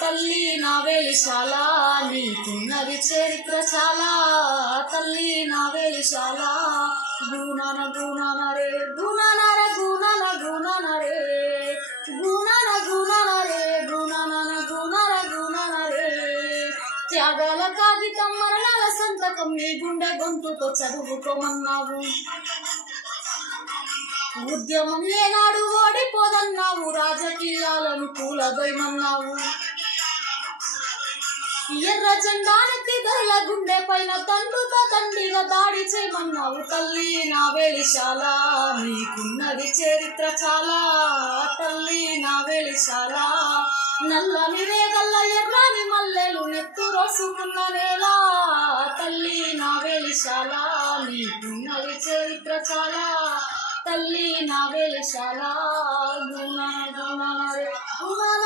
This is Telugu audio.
తల్లి నా వేలిశాల నీకున్నది చరిత్ర చాలా తల్లి నా వేలిశాల గుణన గుణన రే గుణన రే గుణన గుణన రే గుణన గుణన రే గుణన గుణన గుణన రే త్యాగాల కాగితం మరణాల సంతకం నీ గుండె గొంతుతో చదువుకోమన్నావు ఉద్యమం ఏనాడు ఓడిపోదన్నావు రాజకీయాలను కూలదొయమన్నావు ఎర్ర జెండానెత్తి దొరల గుండె పైన తండ్రుతో తండ్రిగా దాడి చేయమన్నావు తల్లి నా వేలిశాల నీకున్నది చరిత్ర చాలా తల్లి నా వేలిశాల నల్లని రేగల్ల ఎర్రని మల్లెలు నెత్తు రోసుకున్న నేల తల్లి నా వేలిశాల నీకున్నది చరిత్ర చాలా తల్లి నా వేలిశాల గుణ గుణ రే గుణ